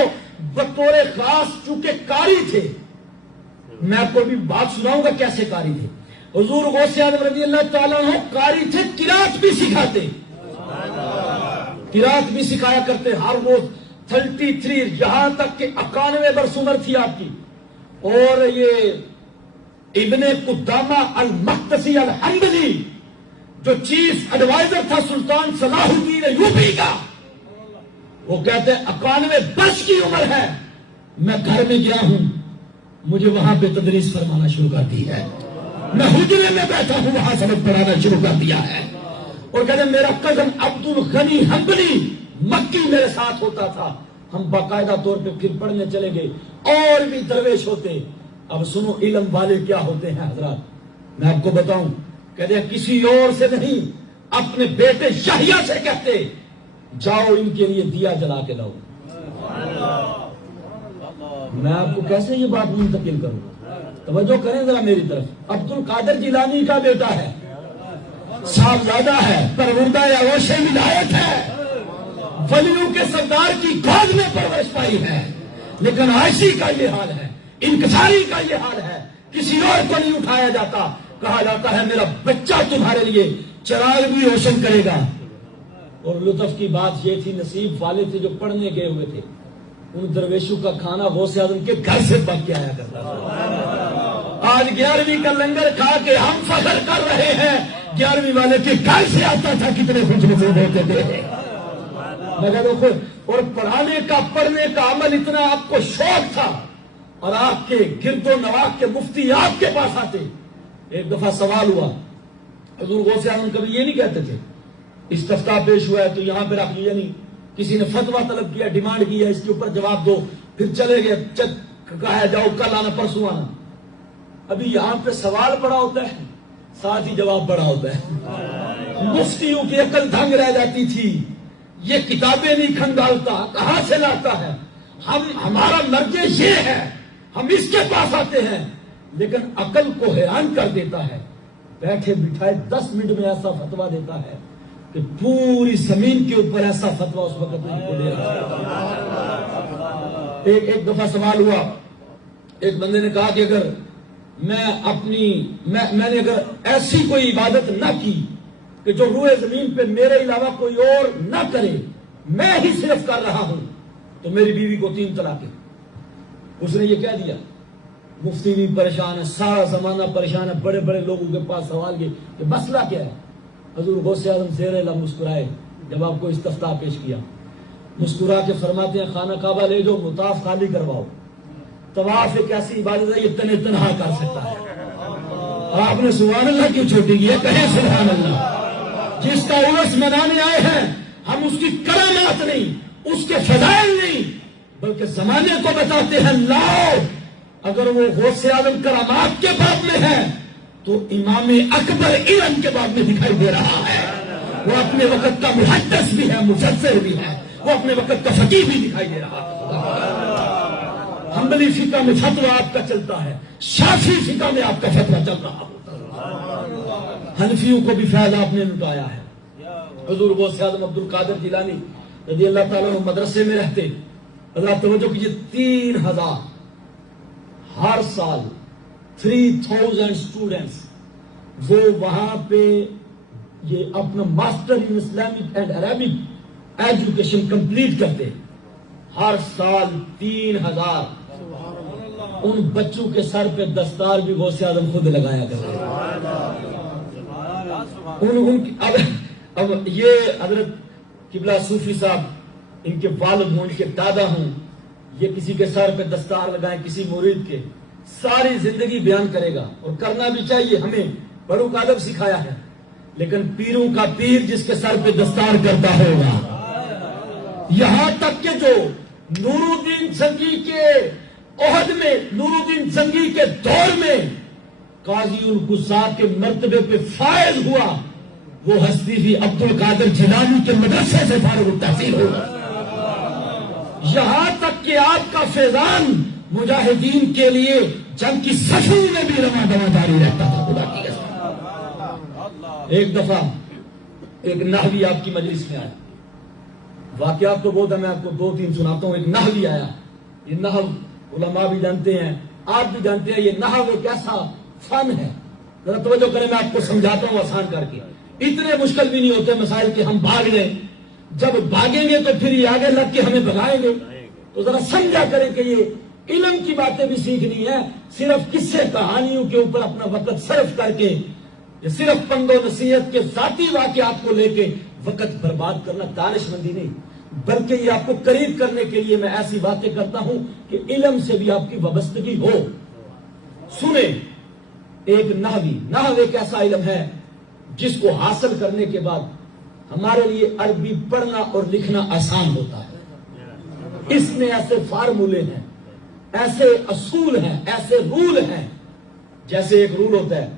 بطور خاص چونکہ قاری تھے، میں آپ کو بھی بات سناؤں گا کیسے قاری تھے۔ حضور غوث اعظم رضی اللہ تعالیٰ عنہ قاری تھے، قرات بھی سکھاتے، قرات بھی سکھایا کرتے ہر روز 33، یہاں تک کہ 91 برس عمر تھی آپ کی۔ اور یہ ابن قدامہ المقدسی الحنبلی جو چیف ایڈوائزر تھا سلطان صلاح الدین ایوبی کا، وہ کہتے ہیں 91 برس کی عمر ہے، میں گھر میں گیا ہوں، مجھے وہاں پہ تدریس فرمانا شروع کر دی ہے، میں حجرے میں بیٹھا ہوں، وہاں سبق پڑھانا شروع کر دیا ہے۔ اور کہتے ہیں میرا کزن عبد الغنی حنبلی مکی میرے ساتھ ہوتا تھا، ہم باقاعدہ طور پہ پھر پڑھنے چلے گئے، اور بھی درویش ہوتے۔ اب سنو علم والے کیا ہوتے ہیں حضرات، میں آپ کو بتاؤں، کہتے ہیں کسی اور سے نہیں، اپنے بیٹے یحییٰ سے کہتے جاؤ ان کے لیے دیا جلا کے لاؤ۔ میں آپ کو کیسے یہ بات منتقل کروں، توجہ کریں ذرا میری طرف۔ عبد القادر جیلانی کا بیٹا ہے، صاحبزادہ ہے، پروردہ عروش ولایت ہے، ولیوں کے سردار کی گود میں پرورش پائی ہے، لیکن عائشی کا یہ حال ہے، انکساری کا یہ حال ہے، کسی اور کو نہیں اٹھایا جاتا۔ کہا جاتا ہے میرا بچہ تمہارے لیے چراغ بھی روشن کرے گا۔ اور لطف کی بات یہ تھی، نصیب والے تھے جو پڑھنے گئے ہوئے تھے، ان درویشوں کا کھانا غوث اعظم کے گھر سے پک کے آیا کرتا تھا۔ آج 11ویں کا لنگر کھا کے ہم فخر کر رہے ہیں، 11ویں والے کے گھر سے آتا تھا، کتنے خوش نصیب ہوتے تھے۔ مگر اور پڑھانے کا پڑھنے کا عمل اتنا آپ کو شوق تھا، اور آپ کے گرد و نواح کے مفتی آپ کے پاس آتے۔ ایک دفعہ سوال ہوا، حضور غوث اعظم کبھی یہ نہیں کہتے تھے استفتاء پیش ہوا ہے تو یہاں پہ رکھ لیا نہیں، کسی نے فتویٰ طلب کیا، ڈیمانڈ کی ہے، اس کے اوپر جواب دو، پھر چلے گئے، کہا جاؤ کل آنا پرسوں آنا۔ ابھی یہاں پہ سوال بڑا ہوتا ہے، ساتھ ہی جواب بڑا ہوتا ہے۔ مفتیوں کی عقل دھنگ رہ جاتی تھی، یہ کتابیں نہیں کھنگالتا، کہاں سے لاتا ہے؟ ہمارا مرجع یہ ہے، ہم اس کے پاس آتے ہیں، لیکن عقل کو حیران کر دیتا ہے، بیٹھے بٹھائے 10 منٹ میں ایسا فتویٰ دیتا ہے کہ پوری زمین کے اوپر ایسا فتویٰ اس وقت نہیں کو دے رہا۔ ایک دفعہ سوال ہوا، ایک بندے نے کہا کہ اگر میں نے اگر ایسی کوئی عبادت نہ کی کہ جو روئے زمین پہ میرے علاوہ کوئی اور نہ کرے، میں ہی صرف کر رہا ہوں، تو میری بیوی کو 3 طلاقیں۔ اس نے یہ کہہ دیا، مفتی بھی پریشان ہے، سارا زمانہ پریشان ہے، بڑے بڑے لوگوں کے پاس سوال کیے کہ مسئلہ کیا ہے؟ حضور غوث اعظم زیر لب مسکرائے جب آپ کو استفتاء پیش کیا، مسکرا کے فرماتے ہیں خانہ کعبہ لے جو مطاف خالی کرواؤ۔ طواف ایک ایسی عبادت ہے یہ تنہا کر سکتا ہے۔ آپ نے سبحان اللہ کیوں چھوٹی کی ہے؟ کہیں سبحان اللہ۔ جس کا عرس منانے آئے ہیں، ہم اس کی کرامات نہیں، اس کے فضائل نہیں، بلکہ زمانے کو بتاتے ہیں لاؤ۔ اگر وہ غوث اعظم کرامات کے باب میں ہے تو امام اکبر علم کے باب میں دکھائی دے رہا ہے۔ وہ اپنے وقت کا محدث بھی ہے، مفسر بھی ہے، وہ اپنے وقت کا فقیہ بھی دکھائی دے رہا ہے۔ حنبلی فقہ میں فتویٰ آپ کا چلتا ہے، شافعی فقہ میں آپ کا فتویٰ چل رہا ہوتا ہے، حنفیوں کو بھی فیض آپ نے لٹایا ہے۔ حضور غوث اعظم عبد القادر جیلانی رضی اللہ تعالیٰ عنہ مدرسے میں رہتے، اللہ توجہ کیجیے، 3000 ہر سال 3000 اسٹوڈنٹس وہ وہاں پہ یہ اپنا master in Islamic and Arabic education complete کرتے، ہر سال 3000۔ ان بچوں کے سر پہ دستار بھی غوث اعظم خود لگایا کرتے۔ اب یہ حضرت قبلہ صوفی صاحب، ان کے والد ہوں، ان کے دادا ہوں، یہ کسی کے سر پہ دستار لگائیں کسی مرید کے، ساری زندگی بیان کرے گا، اور کرنا بھی چاہیے، ہمیں بڑوں کا ادب سکھایا ہے، لیکن پیروں کا پیر جس کے سر پہ دستار کرتا ہوگا، یہاں تک کہ جو نور الدین زنگی کے عہد میں، نور الدین زنگی کے دور میں قاضی القضات کے مرتبے پہ فائز ہوا، وہ ہستی بھی عبد القادر جیلانی کے مدرسے سے فارغ التحصیل ہوگا۔ یہاں تک کہ آپ کا فیضان مجاہدین کے لیے جنگ کی صفوں میں بھی رواں دواں جاری رہتا تھا۔ خدا کی قسم، ایک دفعہ ایک نحوی آپ کی مجلس میں آیا، واقعات تو بہت ہے، میں آپ کو 2-3 سناتا ہوں۔ ایک نحوی آیا، یہ نحو علماء بھی جانتے ہیں، آپ بھی جانتے ہیں، یہ نحو ایک ایسا فن ہے، ذرا توجہ کریں، میں آپ کو سمجھاتا ہوں آسان کر کے۔ اتنے مشکل بھی نہیں ہوتے مسائل کہ ہم بھاگ لیں، جب بھاگیں گے تو پھر یہ آگے لگ کے ہمیں بھگائیں گے، تو ذرا سمجھا کریں کہ یہ علم کی باتیں بھی سیکھنی ہے، صرف قصے کہانیوں کے اوپر اپنا وقت صرف کر کے، صرف پند و نصیحت کے ذاتی واقعات کو لے کے وقت برباد کرنا دانش مندی نہیں، بلکہ یہ آپ کو قریب کرنے کے لیے میں ایسی باتیں کرتا ہوں کہ علم سے بھی آپ کی وابستگی ہو۔ سنیں، ایک نحو ایک ایسا علم ہے جس کو حاصل کرنے کے بعد ہمارے لیے عربی پڑھنا اور لکھنا آسان ہوتا ہے۔ اس میں ایسے فارمولے ہیں، ایسے اصول ہیں، ایسے رول ہیں، جیسے ایک رول ہوتا ہے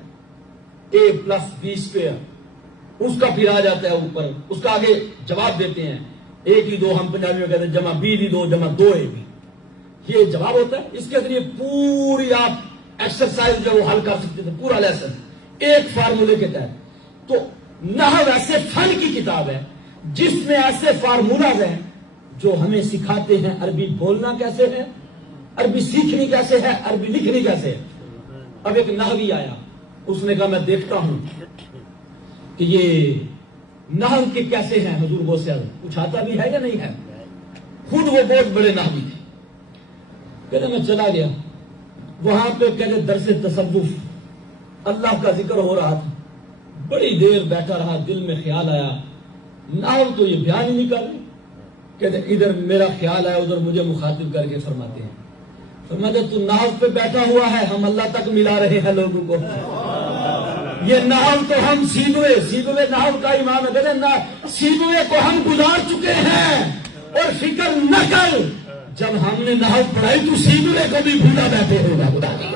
A+B²، اس کا پھر آ جاتا ہے اوپر، اس کا آگے جواب دیتے ہیں، 1+2 ہم پنجابی میں کہتے ہیں جمع B+2 جمع 2AB، یہ جواب ہوتا ہے۔ اس کے ذریعے پوری آپ ایکسرسائز جو وہ حل کر سکتے تھے، پورا لیسن ایک فارمولے کے تحت۔ تو نحو ایسے فن کی کتاب ہے جس میں ایسے فارمولاز ہیں جو ہمیں سکھاتے ہیں عربی بولنا کیسے ہے، عربی سیکھنی کیسے ہے، عربی لکھنی کیسے ہے۔ اب ایک نحوی آیا، اس نے کہا میں دیکھتا ہوں کہ یہ نحو کے کیسے ہیں حضور غوث اعظم، کچھ آتا بھی ہے یا نہیں ہے۔ خود وہ بہت بڑے نحوی تھے۔ کہتے میں چلا گیا وہاں پہ، کہتے درس تصوف، اللہ کا ذکر ہو رہا تھا، بڑی دیر بیٹھا رہا، دل میں خیال آیا، نحو تو یہ بیان ہی نہیں کر رہے۔ کہتے ادھر میرا خیال آیا، ادھر مجھے مخاطب کر کے فرماتے ہیں، فرماتے تو نحو پہ بیٹھا ہوا ہے، ہم اللہ تک ملا رہے ہیں لوگوں کو، یہ نحو تو ہم سیدھوے نحو کا امام ہے، کہتے سیدھوے کو ہم گزار چکے ہیں، اور فکر نہ کر جب ہم نے نحو پڑھائی تو سیدھوے کو بھی بھولا بیٹھے ہوگا۔ خدا کی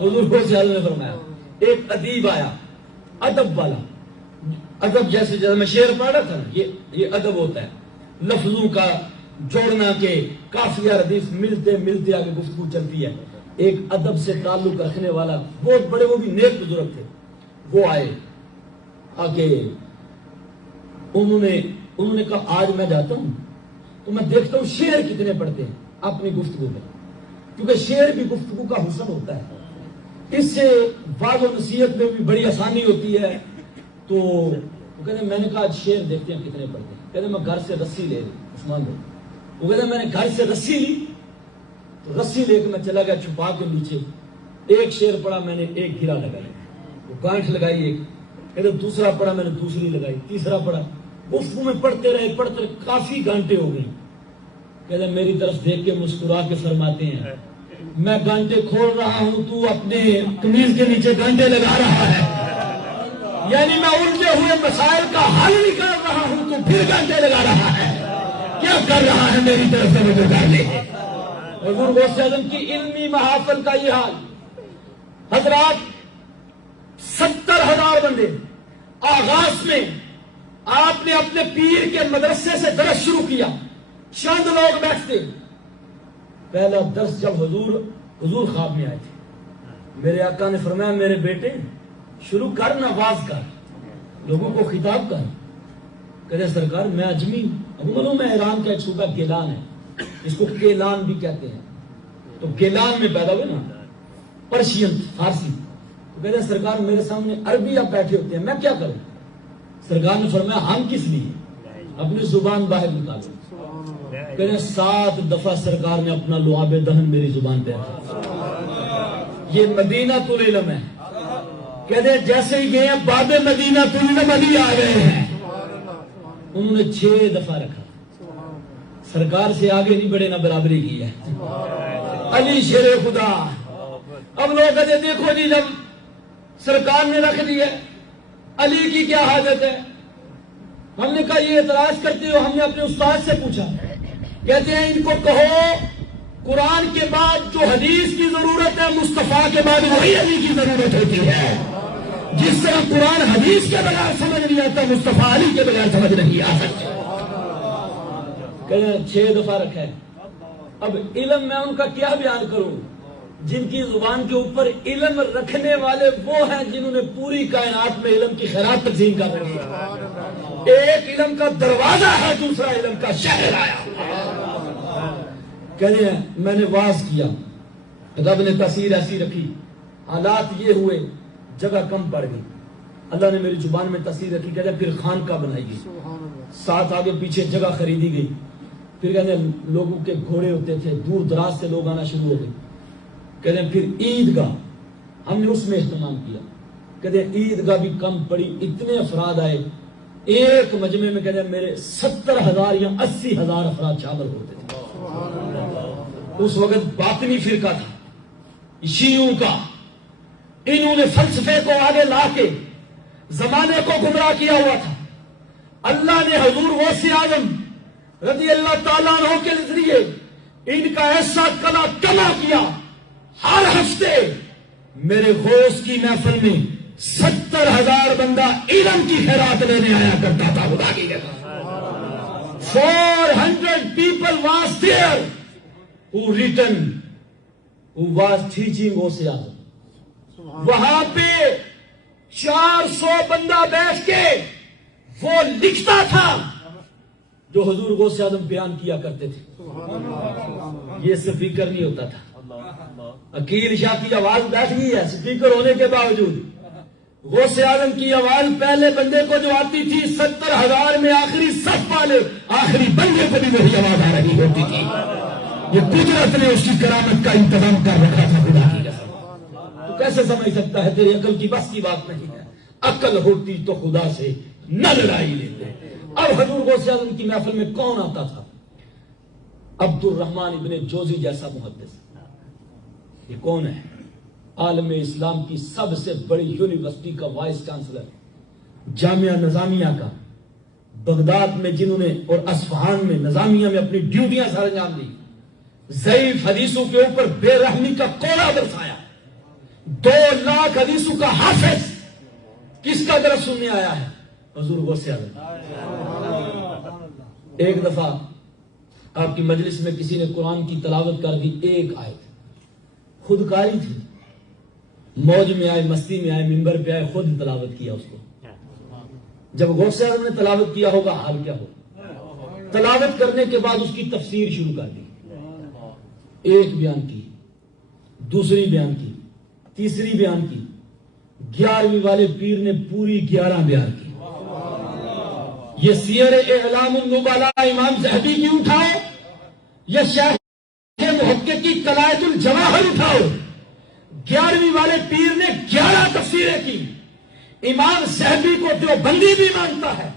حضور کو نے فرمایا، ایک ادیب آیا، ادب والا، ادب جیسے میں شعر پڑھ رہا تھا، یہ ادب ہوتا ہے، لفظوں کا جوڑنا کے قافیہ ردیف ملتے ملتے آگے گفتگو چلتی ہے۔ ایک ادب سے تعلق رکھنے والا بہت بڑے، وہ بھی نیک بزرگ تھے، وہ آئے آگے، انہوں نے کہا آج میں جاتا ہوں تو میں دیکھتا ہوں شعر کتنے پڑھتے ہیں اپنی گفتگو میں، کیونکہ شعر بھی گفتگو کا حسن ہوتا ہے، اس سے وعظ و نصیحت میں بھی بڑی آسانی ہوتی ہے۔ تو وہ کہتے ہیں میں نے کہا آج شعر دیکھتے ہیں کتنے پڑھتے ہیں۔ کہتے ہیں میں گھر سے رسی لے لی، عثمان بھائی، وہ کہتے ہیں میں نے گھر سے رسی لی، تو رسی لے کے میں چلا گیا چھپا کے نیچے، ایک شعر پڑھا میں نے، ایک گھرا لگائی، وہ گانٹھ لگائی ایک، کہتے دوسرا پڑھا میں نے دوسری لگائی، تیسرا پڑھا، گفتگو میں پڑھتے رہے کافی گھنٹے ہو گئی۔ کہتے میری طرف دیکھ کے مسکرا کے فرماتے ہیں میں گھنٹے کھول رہا ہوں، تو اپنے قمیض کے نیچے گھنٹے لگا رہا ہے، یعنی میں الجھے ہوئے مسائل کا حل نکال رہا ہوں، تو پھر گھنٹے لگا رہا ہے، کیا کر رہا ہے میری طرف سے مجھے کر لے۔ حضور غوث اعظم کی علمی محافل کا یہ حال، حضرات 70,000 بندے، آغاز میں آپ نے اپنے پیر کے مدرسے سے درس شروع کیا، چند لوگ بیٹھتے، پہلا درس جب حضور خواب میں آئے تھے، میرے آقا نے فرمایا میرے بیٹے شروع کر، نواز کر، لوگوں کو خطاب کر۔ کہتے سرکار میں اجمی ہوں، میں ایران کا ایک صوبہ گیلان ہے، اس کو کیلان بھی کہتے ہیں، تو گیلان میں پیدا ہوئے نا، پرشین فارسی، تو کہتے سرکار میرے سامنے عربی آپ بیٹھے ہوتے ہیں، میں کیا کروں؟ سرکار نے فرمایا ہم کس لیے، اپنی زبان باہر نکالو۔ کہتے 7 دفعہ سرکار نے اپنا لعاب دہن میری زبان پہ رکھا۔ یہ مدینہ العلم ہے، کہتے ہیں جیسے ہی گئے باب مدینہ تل علی آ گئے ہیں. انہوں نے 6 دفعہ رکھا. سرکار سے آگے نہیں بڑھے نہ برابری کی ہے. علی شیر خدا. اب لوگ کہتے دیکھو جی جب سرکار نے رکھ دی ہے علی کی کیا حاجت ہے. ہم نے کہا یہ اعتراض کرتے ہو. ہم نے اپنے استاد سے پوچھا. کہتے ہیں ان کو کہو قرآن کے بعد جو حدیث کی ضرورت ہے مصطفیٰ کے بعد وہی علی کی ضرورت ہوتی ہے. جس طرح قرآن حدیث کے بغیر سمجھ نہیں آتا مصطفیٰ علی کے بغیر سمجھ نہیں آ سکتا. 6 دفعہ رکھا ہے. اب علم میں ان کا کیا بیان کروں. جن کی زبان کے اوپر علم رکھنے والے وہ ہیں جنہوں نے پوری کائنات میں علم کی خیرات تقسیم کر رکھی ہے. ایک علم کا دروازہ ہے دوسرا علم کا شہر آیا. کہتے ہیں میں نے واز کیا رب نے تاثیر ایسی رکھی حالات یہ ہوئے جگہ کم پڑ گئی. اللہ نے میری زبان میں تاثیر رکھی. کہتے ہیں پھر خانقاہ بنائی گئی. ساتھ آگے پیچھے جگہ خریدی گئی. پھر کہتے ہیں لوگوں کے گھوڑے ہوتے تھے دور دراز سے لوگ آنا شروع ہو گئے. کہتے ہیں پھر عیدگاہ ہم نے اس میں اہتمام کیا. کہتے ہیں عیدگاہ بھی کم پڑی. اتنے افراد آئے ایک مجمع میں. کہتے ہیں میرے 70,000 یا 80,000 افراد شامل ہوتے تھے. اس وقت باطنی فرقہ تھا شیعوں کا. انہوں نے فلسفے کو آگے لا کے زمانے کو گمراہ کیا ہوا تھا. اللہ نے حضور غوث اعظم رضی اللہ تعالیٰ عنہ کے ذریعے ان کا ایسا کلا کما کیا. ہر ہفتے میرے غوث کی محفل میں 70,000 بندہ علم کی خیرات لینے آیا کرتا تھا. خدا کی قسم 400 people was there who written who was teaching غوث اعظم. وہاں پہ 400 بندہ بیٹھ کے وہ لکھتا تھا جو حضور غوث اعظم بیان کیا کرتے تھے. یہ سپیکر نہیں ہوتا تھا. عقیل شاہ کی آواز بیٹھ گئی ہے سپیکر ہونے کے باوجود. غوث اعظم کی آواز پہلے بندے کو جو آتی تھی 70,000 میں آخری صف والے آخری بندے کو بھی وہی آواز آ رہی ہوتی تھی. یہ قدرت نے اس کی کرامت کا انتظام کر رکھا تھا. خدا کی قسم تو کیسے سمجھ سکتا ہے. تیری عقل کی بس کی بات نہیں ہے. عقل ہوتی تو خدا سے نہ لڑائی لیتے. اب حضور غوث اعظم کی محفل میں کون آتا تھا. عبد الرحمن ابن جوزی جیسا محدث. یہ کون ہے. عالم اسلام کی سب سے بڑی یونیورسٹی کا وائس چانسلر, جامعہ نظامیہ کا, بغداد میں جنہوں نے اور اصفہان میں نظامیہ میں اپنی ڈیوٹیاں سر انجام دی. ضعیف حدیثوں کے اوپر بے رحمی کا کوڑا برسایا. 2 لاکھ حدیثوں کا حافظ کس کا درس سننے آیا ہے. حضور غوث اعظم. ایک دفعہ آپ کی مجلس میں کسی نے قرآن کی تلاوت کر دی. ایک آیت خودکاری تھی. موج میں آئے مستی میں آئے ممبر پہ آئے خود تلاوت کیا اس کو. جب غوث اعظم نے تلاوت کیا ہوگا حال کیا ہوگا. تلاوت کرنے کے بعد اس کی تفسیر شروع کر دی. ایک بیان کی, دوسری بیان کی, تیسری بیان کی. 11ویں والے پیر نے پوری 11 بیان کی. یہ سیر اعلام النبلاء امام ذہبی کی اٹھاؤ یا شیخ محقق کی قلائد الجواہر اٹھاؤ. 11ویں والے پیر نے 11 تفسیریں کی. امام ذہبی کو دیوبندی بھی مانتا ہے,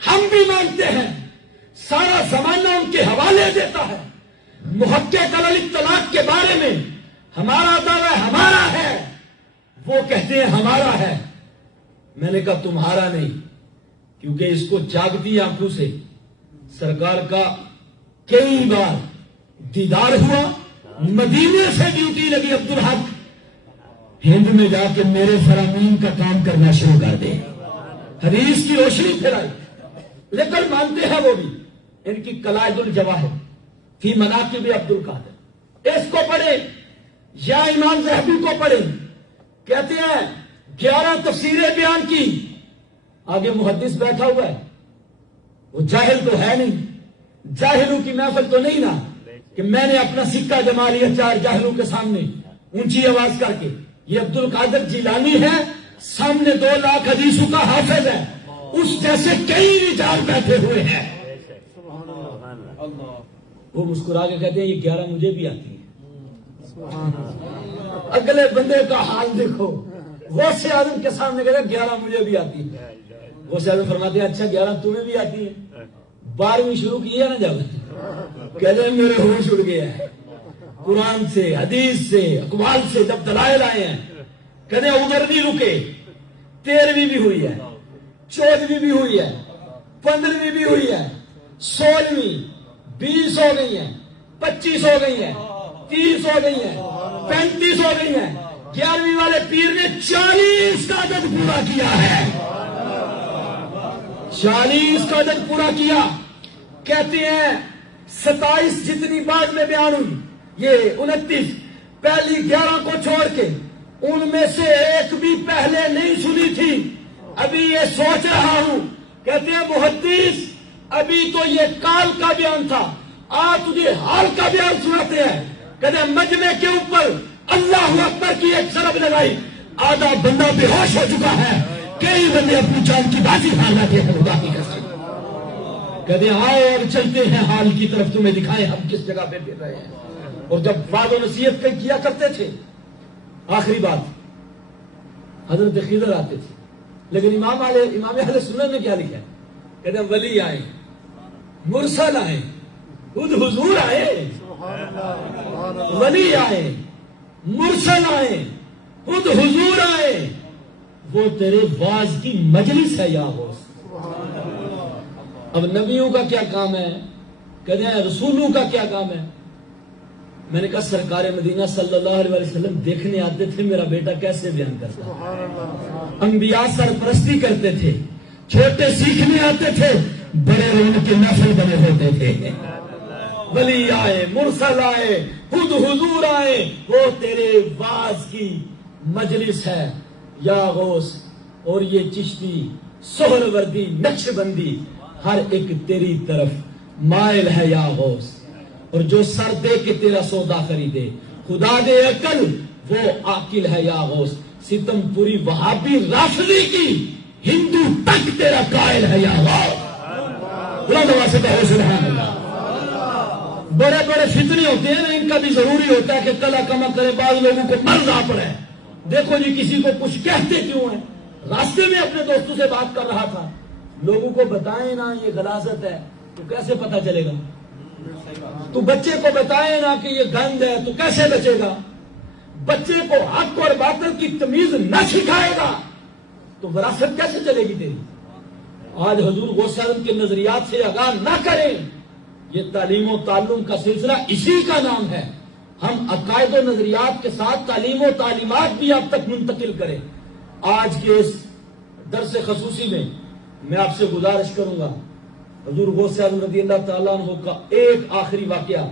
ہم بھی مانتے ہیں. سارا زمانہ ان کے حوالے دیتا ہے. محقق الاطلاق کے بارے میں ہمارا دعویٰ ہمارا ہے, وہ کہتے ہیں ہمارا ہے. میں نے کہا تمہارا نہیں, کیونکہ اس کو جاگتی آنکھوں سے سرکار کا کئی بار دیدار ہوا. مدینے سے ڈیوٹی لگی عبدالحق ہند میں جا کے میرے فرامین کا کام کرنا شروع کر دے. حدیث کی روشنی پھیلائی. لیکن مانتے ہیں وہ بھی. ان کی قلائد الجواہر فی مناقب عبد القادر, اس کو پڑھیں یا امام ذہبی کو پڑھیں. کہتے ہیں 11 تفسیریں بیان کی. آگے محدث بیٹھا ہوا ہے, وہ جاہل تو ہے نہیں. جاہلوں کی محفل تو نہیں نا کہ میں نے اپنا سکہ جما لیا 4 جاہلوں کے سامنے اونچی آواز کر کے. یہ عبد القادر جیلانی ہے, سامنے 2 لاکھ حدیثوں کا حافظ ہے. اس جیسے کئی رجال بیٹھے ہوئے ہیں. وہ مسکرا کے کہتے ہیں یہ 11 مجھے بھی آتی ہے. اگلے بندے کا حال دیکھو. غوث اعظم کے سامنے کہتے 11 مجھے بھی آتی ہے. غوث اعظم فرماتے ہیں اچھا 11 تمہیں بھی آتی ہے؟ 12ویں شروع کی ہے نا جب؟ کہتے ہیں میرے ہوش اڑ گیا ہے قرآن سے, حدیث سے, اقوال سے جب دلائل آئے ہیں. کہتے ہیں ادھر نہیں رکے, 13ویں بھی ہوئی ہے, 14ویں بھی ہوئی ہے, 15ویں بھی ہوئی ہے, 16ویں, 20 ہو گئی ہیں, 25 ہو گئی ہیں, 30 ہو گئی ہیں, 35 ہو گئی ہیں. 11ویں والے پیر نے 40 کا عدد پورا کیا ہے. 40 کا عدد پورا کیا. کہتے ہیں 27 جتنی بعد میں بیان ہوئی, یہ 29 پہلی 11 کو چھوڑ کے ان میں سے ایک بھی پہلے نہیں سنی تھی. ابھی یہ سوچ رہا ہوں. کہتے ہیں محدث ابھی تو یہ کال کا بیان تھا, آج تجھے حال کا بیان سناتے ہیں. کہتے ہیں مجمع کے اوپر اللہ اکبر کی ایک ضرب لگائی, آدھا بندہ بے ہوش ہو چکا ہے, کئی بندے اپنی جان کی بازی ہار بیٹھے ہیں خدا کی قسم. کہتے ہیں آؤ اور چلتے ہیں حال کی طرف, تمہیں دکھائیں ہم کس جگہ پہ پھر رہے ہیں. اور جب وعد و نصیحت پہ کیا کرتے تھے, آخری بات حضرت خضر آتے تھے, لیکن امام اہل سنت نے کیا لکھا ہے؟ کہتے ہیں ولی آئے, مرسل آئے, خود حضور آئے. ولی آئے, مرسل آئے, خود حضور آئے, وہ تیرے واز کی مجلس ہے یا ہوس. اب نبیوں کا کیا کام ہے, کہتے ہیں رسولوں کا کیا کام ہے. میں نے کہا سرکار مدینہ صلی اللہ علیہ وسلم دیکھنے آتے تھے میرا بیٹا کیسے بیان کرتا. انبیاء سرپرستی کرتے تھے, چھوٹے سیکھنے آتے تھے, بڑے ان کے نفل بنے ہوتے تھے. ولی آئے, مرسل آئے, خود حضور آئے, وہ تیرے واز کی مجلس ہے یا غوث. اور یہ چشتی, سہروردی, نقش بندی ہر ایک تیری طرف مائل ہے یا غوث. اور جو سر دے کے تیرا سودا خریدے, خدا دے عقل وہ عاقل ہے یا غوث. ستم پوری وہابی رافضی کی ہندو تک تیرا قائل ہے یا غوث. سے کہو سبحان اللہ. بڑے بڑے فتنے ہوتے ہیں نا, ان کا بھی ضروری ہوتا ہے کہ کلا کما کرے, بعض لوگوں کو مرض آ پڑے. دیکھو جی کسی کو کچھ کہتے کیوں ہیں. راستے میں اپنے دوستوں سے بات کر رہا تھا, لوگوں کو بتائیں نا یہ غلاظت ہے تو کیسے پتا چلے گا. تو بچے کو بتائے نا کہ یہ گند ہے تو کیسے بچے گا. بچے کو حق اور باطل کی تمیز نہ سکھائے گا تو وراثت کیسے چلے گی تیری. آج حضور غوث اعظم کے نظریات سے آگاہ نہ کریں. یہ تعلیم و تعلم کا سلسلہ اسی کا نام ہے. ہم عقائد و نظریات کے ساتھ تعلیم و تعلیمات بھی آپ تک منتقل کریں. آج کے اس درس خصوصی میں میں آپ سے گزارش کروں گا, حضور غوث اعظم رضی اللہ تعالیٰ عنہ کا ایک آخری واقعہ.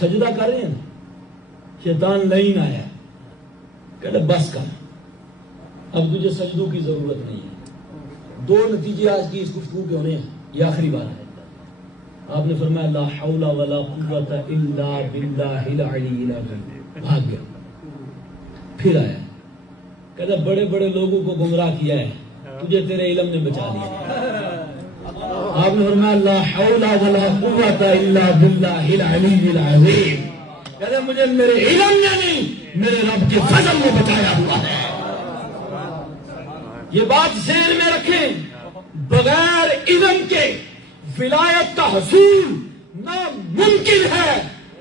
سجدہ کر رہے ہیں, شیطان لائن آیا, کہتے بس کر, اب تجھے سجدوں کی ضرورت نہیں ہے. 2 نتیجے آج کی اس گفتگو کے ہونے ہیں. یہ آخری بات ہے. آپ نے فرمایا لا حول ولا قوت الا باللہ العلی العظیم. بھاگ گیا, پھر آیا, کہتا بڑے بڑے لوگوں کو گمراہ کیا ہے, تجھے تیرے علم نے بچا لیا. آپ نے فرمایا لا حول ولا قوت الا باللہ العلی العظیم. کہتے مجھے میرے علم نے نہیں, میرے رب کے فضل نے بچایا ہوا ہے. یہ بات ذہن میں رکھیں, بغیر علم کے ولایت کا حصول ناممکن ہے,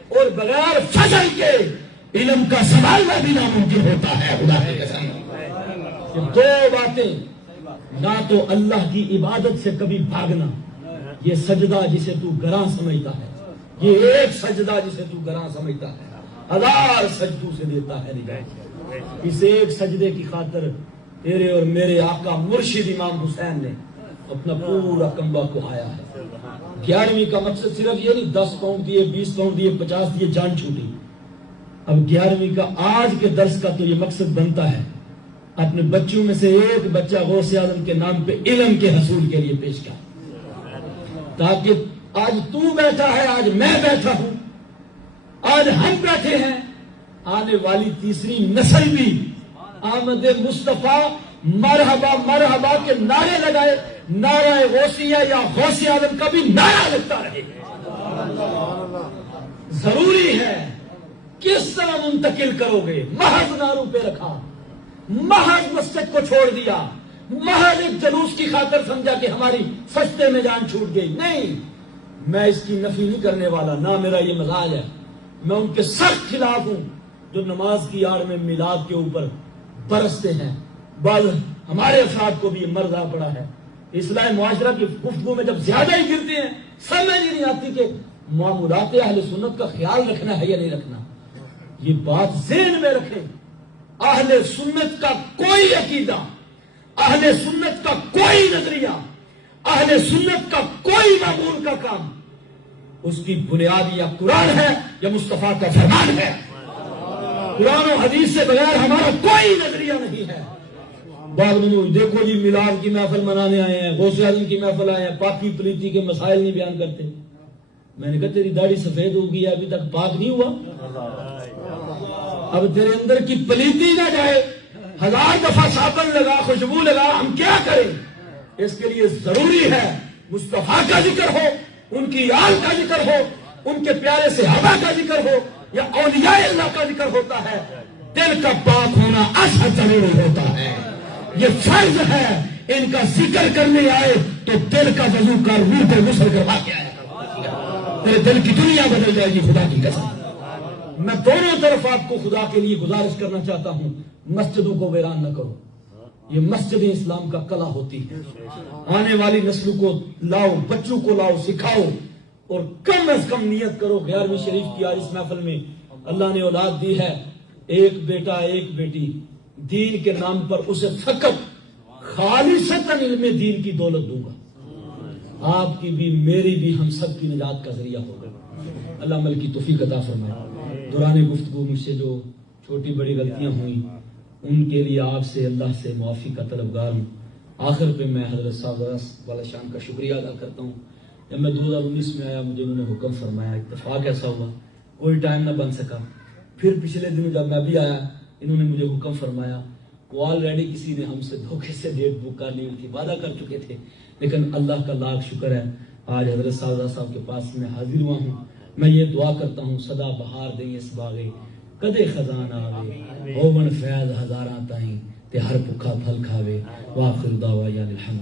اور بغیر فضل کے علم کا سنبھالنا بھی ناممکن ہوتا ہے. خدا کی قسم, یہ 2 باتیں, نہ تو اللہ کی عبادت سے کبھی بھاگنا, یہ سجدہ جسے تو گراں سمجھتا ہے, یہ ایک سجدہ جسے تو گراں سمجھتا ہے 1000 سجدوں سے دیتا ہے نجات. اس ایک سجدے کی خاطر تیرے اور میرے آقا مرشد امام حسین نے اپنا پورا کمبا کھایا ہے. 11ویں کا مقصد صرف یہ نہیں 10 پاؤنڈ دیے, 20 پاؤنڈ دیے, 50 دیے, جان چھوٹی. اب 11ویں کا آج کے درس کا تو یہ مقصد بنتا ہے اپنے بچوں میں سے ایک بچہ غوث اعظم کے نام پہ علم کے حصول کے لیے پیش کیا, تاکہ آج تو بیٹھا ہے, آج میں بیٹھا ہوں, آج ہم بیٹھے ہیں, آنے والی تیسری نسل بھی آمد مصطفیٰ مرحبا مرحبا کے نعرے لگائے. نعرہ غوثیہ یا غوث اعظم کا بھی نعرہ لگتا رہے. ضروری ہے کس طرح منتقل کرو گے؟ محض ناروں پہ رکھا، محض مسجد کو چھوڑ دیا، محض ایک جلوس کی خاطر سمجھا کہ ہماری سجدے میں جان چھوٹ گئی. نہیں، میں اس کی نفی نہیں کرنے والا، نہ میرا یہ مزاج ہے. میں ان کے سخت خلاف ہوں جو نماز کی آڑ میں میلاد کے اوپر برستے ہیں. بعض ہمارے افراد کو بھی یہ مرض آ پڑا ہے. اصلاح معاشرہ کی گفتگو میں جب زیادہ ہی گرتے ہیں، سمجھ ہی نہیں آتی کہ معمولات اہل سنت کا خیال رکھنا ہے یا نہیں رکھنا. یہ بات ذہن میں رکھیں، اہل سنت کا کوئی عقیدہ، اہل سنت کا کوئی نظریہ، اہل سنت کا کوئی معمول کا کام، اس کی بنیاد یا قرآن ہے یا مصطفیٰ کا فرمان ہے. قرآن و حدیث سے بغیر ہمارا کوئی نظریہ نہیں ہے. بعد میں دیکھو جی میلاد کی محفل منانے آئے ہیں، غوث اعظم کی محفل آئے ہیں، پاکی پلیتی کے مسائل نہیں بیان کرتے. میں نے کہا تیری داڑھی سفید ہوگی، ابھی تک پاک نہیں ہوا. اب تیرے اندر کی پلیتی نہ جائے، 1000 دفعہ صابن لگا، خوشبو لگا، ہم کیا کریں؟ اس کے لیے ضروری ہے مصطفیٰ کا ذکر ہو، ان کی آل کا ذکر ہو، ان کے پیارے صحابہ کا ذکر ہو، یا اولیاء اللہ کا ذکر ہوتا ہے. دل کا پاک ہونا اصل ضروری ہوتا ہے. یہ فرض ہے. ان کا ذکر کرنے آئے تو دل کا وضو کر، روح پہ غسل کروا کے آئے. تیرے دل کی دنیا بدل جائے گی خدا کی قسم. میں دونوں طرف آپ کو خدا کے لیے گزارش کرنا چاہتا ہوں، مسجدوں کو ویران نہ کرو. یہ مسجد اسلام کا کلا ہوتی ہے. آنے والی نسل کو لاؤ، بچوں کو لاؤ، سکھاؤ، اور کم از کم نیت کرو. 11ویں شریف کی آج اس محفل میں اللہ نے اولاد دی ہے، ایک بیٹا ایک بیٹی، دین کے نام پر اسے فقط خالصتاً علم دین کی دولت دوں گا. آپ کی بھی، میری بھی، ہم سب کی نجات کا ذریعہ ہوگا. اللہ عمل کی توفیق عطا فرمائے. دوران گفتگو مجھ سے جو چھوٹی بڑی غلطیاں ہوئیں ان کے لیے آپ سے، اللہ سے معافی کا طلبگار ہوں. آخر پہ میں حضرت صاحب والا شان کا شکریہ ادا کرتا ہوں. جب میں 2019 میں آیا مجھے انہوں نے حکم فرمایا. اتفاق ایسا ہوا کوئی ٹائم نہ بن سکا. پھر پچھلے دنوں جب میں بھی آیا انہوں نے مجھے حکم فرمایا. وہ آلریڈی کسی نے ہم سے دھوکے سے ڈیٹ بک کرنی ہوئی تھی، وعدہ کر چکے تھے، لیکن اللہ کا لاکھ شکر ہے آج حضرت صاحب کے پاس میں حاضر ہوا ہوں. میں یہ دعا کرتا ہوں سدا بہار دیں اس باغے، کدے خزان آوے، ہوون فیض ہزاراں تائیں تے ہر بھکھا پھل کھاوے. وآخر دعوانا الحمد.